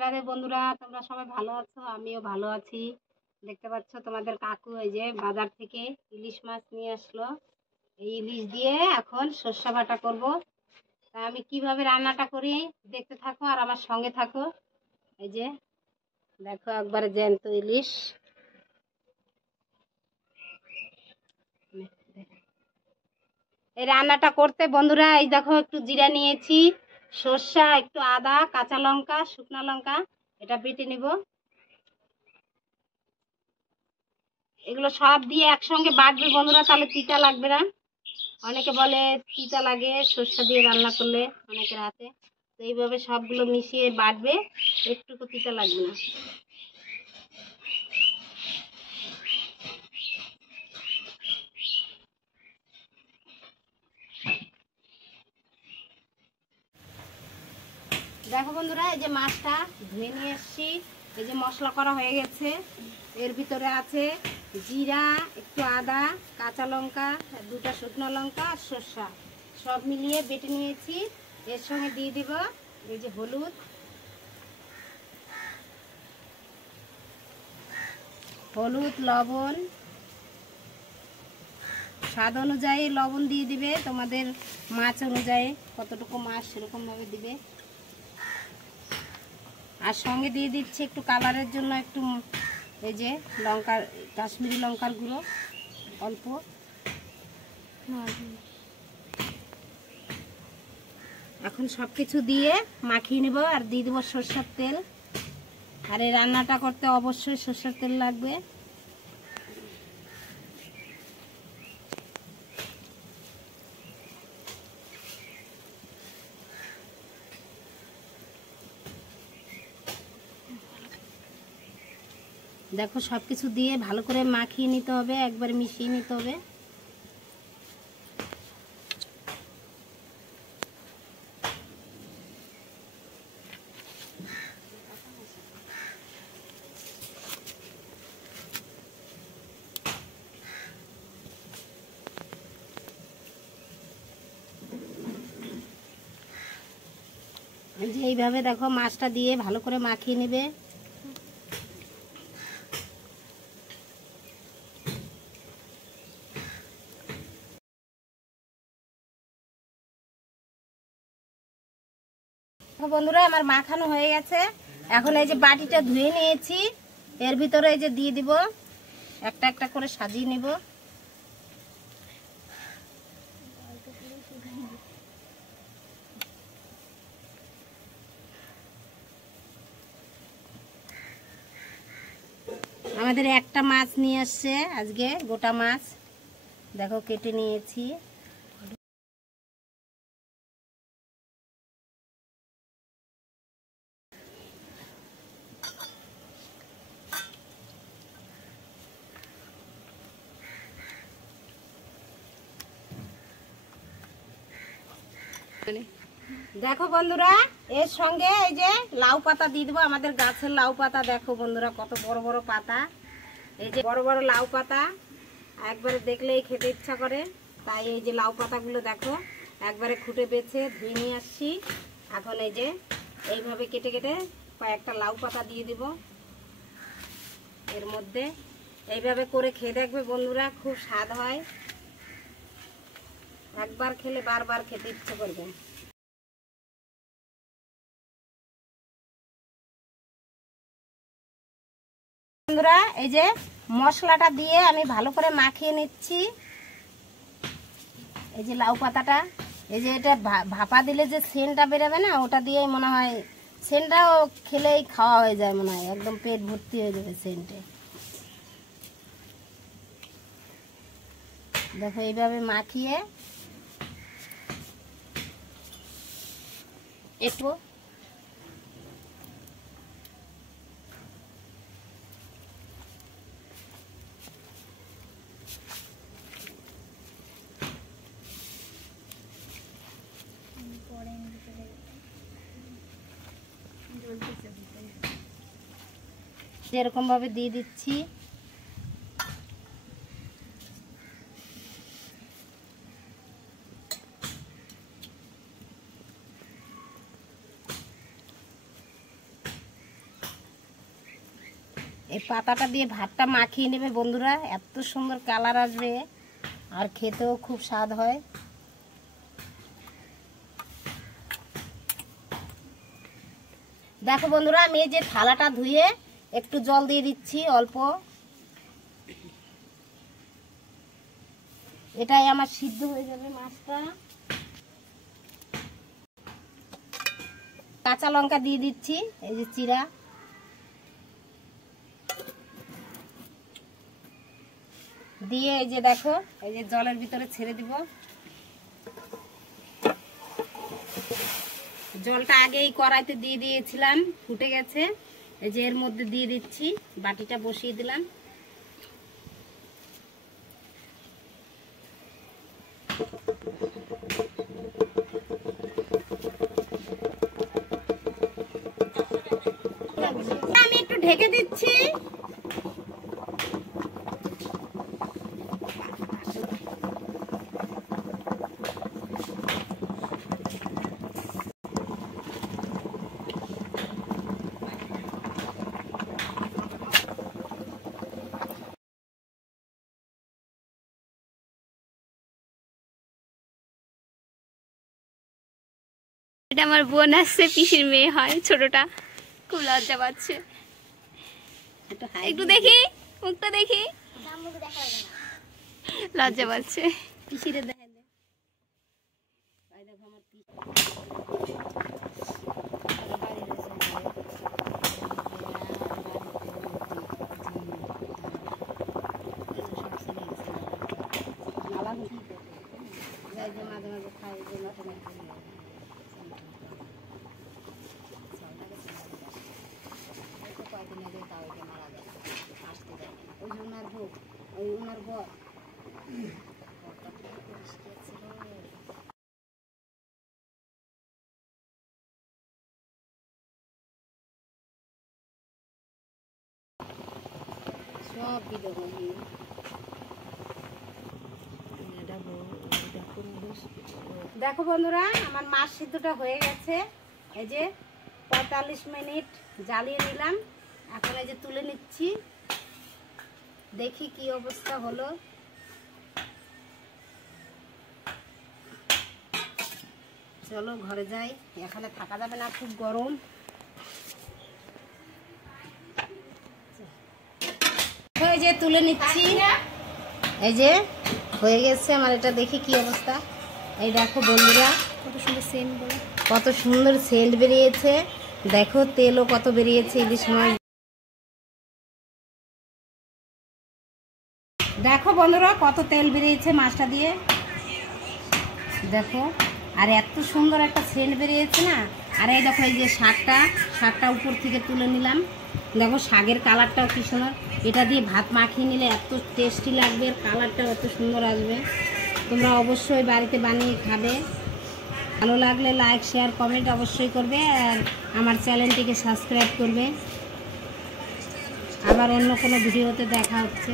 রাধে বন্ধুরা, তোমরা সবাই ভালো আছো? আমিও ভালো আছি। দেখতে পাচ্ছ তোমাদের কাকু এই যে বাজার থেকে ইলিশ মাছ নিয়ে আসলো। এই ইলিশ দিয়ে এখন সর্ষে বাটা করব। তা আমি কিভাবে রান্নাটা করি দেখতে থাকো আর আমার সঙ্গে থাকো। এই যে দেখো একবারে জ্যান্ত ইলিশ। এই রান্নাটা করতে বন্ধুরা এই দেখো একটু জিরা নিয়েছি, সর্ষা, একটু আদা, কাঁচা লঙ্কা, শুকনো লঙ্কা, এটা বেটে নিব। এগুলো সব দিয়ে একসঙ্গে বাটবে বন্ধুরা, তাহলে তিতা লাগবে না। অনেকে বলে তিতা লাগে সর্ষে দিয়ে রান্না করলে অনেকের হাতে, তো এইভাবে সবগুলো মিশিয়ে বাটবে, একটুকু তিতা লাগবে না। দেখো বন্ধুরা, এই যে মাছটা ধুয়ে নিয়ে এসছি, এই যে মশলা করা হয়ে গেছে। এর ভিতরে আছে জিরা, একটু আদা, কাঁচা লঙ্কা, দুটা শুকনো লঙ্কা আর সর্ষা, সব মিলিয়ে বেটে নিয়েছি। এর সঙ্গে দিয়ে দিব এই যে হলুদ, লবণ, স্বাদ অনুযায়ী লবণ দিয়ে দিবে, তোমাদের মাছ অনুযায়ী কতটুকু মাছ সেরকমভাবে দিবে। আর সঙ্গে দিয়ে দিচ্ছি একটু কালারের জন্য একটু এই যে লঙ্কার, কাশ্মীরি লঙ্কার গুঁড়ো অল্প। এখন সব কিছু দিয়ে মাখিয়ে নেব আর দিয়ে দেবো সরষের তেল। আর এই রান্নাটা করতে অবশ্যই সরষের তেল লাগবে। দেখো সব কিছু দিয়ে ভালো করে মাখিয়ে নিতে হবে, একবার মিশিয়ে নিতে হবে। যে এইভাবে দেখো মাছটা দিয়ে ভালো করে মাখিয়ে নেবে। বন্ধুরা আমার মাখানো হয়ে গেছে। এখন এই যে বাটিটা ধুয়ে নিয়েছি, এর ভিতরে এই যে দিয়ে দিব, একটা একটা করে সাজিয়ে নিব। আমাদের একটা মাছ নিয়ে আসছে আজকে, গোটা মাছ দেখো কেটে নিয়েছি। দেখো বন্ধুরা, এর সঙ্গে এই যে লাউ পাতা দিয়ে দেবো, আমাদের গাছের লাউ পাতা। দেখো বন্ধুরা কত বড় বড় পাতা, এই যে বড় বড় লাউ পাতা, একবারে দেখলেই খেতে ইচ্ছা করে। তাই এই যে লাউ পাতাগুলো দেখো একবারে খুঁটে বেছে ধুয়ে নিয়ে আসছি। এখন এই যে এইভাবে কেটে কেটে কয়েকটা লাউ পাতা দিয়ে দিব এর মধ্যে। এইভাবে করে খেয়ে দেখবে বন্ধুরা, খুব স্বাদ হয়, একবার খেলে বারবার খেতে ইচ্ছে করবে। বন্ধুরা এই যে মশলাটা দিয়ে আমি ভালো করে মাখিয়ে নিচ্ছি। এই যে লাউ পাতাটা, এই যে এটা ভাপা দিলে যে সেন্টটা বেরোবে না, ওটা দিয়েই মনে হয় সেন্টটাও খেলেই খাওয়া হয়ে যায়, মনে হয় একদম পেট ভর্তি হয়ে যাবে সেন্টে। দেখো এইভাবে মাখিয়ে একটু এরকম ভাবে দিয়ে দিচ্ছি। এই পাতাটা দিয়ে ভাতটা মাখিয়ে নেবে বন্ধুরা, এত সুন্দর কালার আসবে আর খেতেও খুব স্বাদ হয়। দেখো বন্ধুরা, আমি এই যে থালাটা ধুয়ে একটু জল দিয়ে দিচ্ছি অল্প। এটাই আমার সিদ্ধ হয়ে যাবে মাছটা। কাঁচা লঙ্কা দিয়ে দিচ্ছি, এই যে চিরা। দিয়ে এই যে দেখো, এই যে জলের ভিতরে ছেড়ে দিব। জলটা আগেই কড়াইতে দিয়ে দিয়েছিলাম, ফুটে গেছে। এই যে এর মধ্যে দিয়ে দিচ্ছি, বাটিটা বসিয়ে দিলাম। আমি একটু ঢেকে দিচ্ছি। এটা আমার বোন আসছে, পিসির মেয়ে হয়, ছোটটা, খুব লজ্জা পাচ্ছে। একটু দেখি মুখটা, দেখি, লজ্জা পাচ্ছে। পিসিরে দেখা মাঝে মাঝে খাই কয়েকদিন আগে তাও মারা যায়, আসতে দেয় না। ওই ওনার বউ, ওই ওনার বর সব বিধবা। দেখো বন্ধুরা, আমার মাছ সিদ্ধটা হয়ে গেছে। এই যে 45 মিনিট জ্বালিয়ে নিলাম, এখন এই যে তুলে নিচ্ছি। দেখি কি অবস্থা হলো। চলো ঘরে যাই, এখানে থাকা যাবে না, খুব গরম। এই যে তুলে নিচ্ছি, এই যে হয়ে গেছে আমার এটা। দেখি কি অবস্থা। এই দেখো বন্ধুরা, কত সুন্দর সেন্ট, কত সুন্দর সেন্ট বেরিয়েছে। দেখো তেলও কত বেরিয়েছে ইলিশ মাছ। দেখো বন্ধুরা, কত তেল বেরিয়েছে মাছটা দিয়ে, দেখো। আর এত সুন্দর একটা সেন্ট বেরিয়েছে না। আর এই দেখো, এই যে শাকটা উপর থেকে তুলে নিলাম। দেখো শাকের কালারটাও কি সুন্দর। এটা দিয়ে ভাত মাখিয়ে নিলে এত টেস্টি লাগবে, আর কালারটাও এত সুন্দর আসবে। তোমরা অবশ্যই বাড়িতে বানিয়ে খাবে। ভালো লাগলে লাইক, শেয়ার, কমেন্ট অবশ্যই করবে। আর আমার চ্যানেলটিকে সাবস্ক্রাইব করবে। আবার অন্য কোনো ভিডিওতে দেখা হচ্ছে।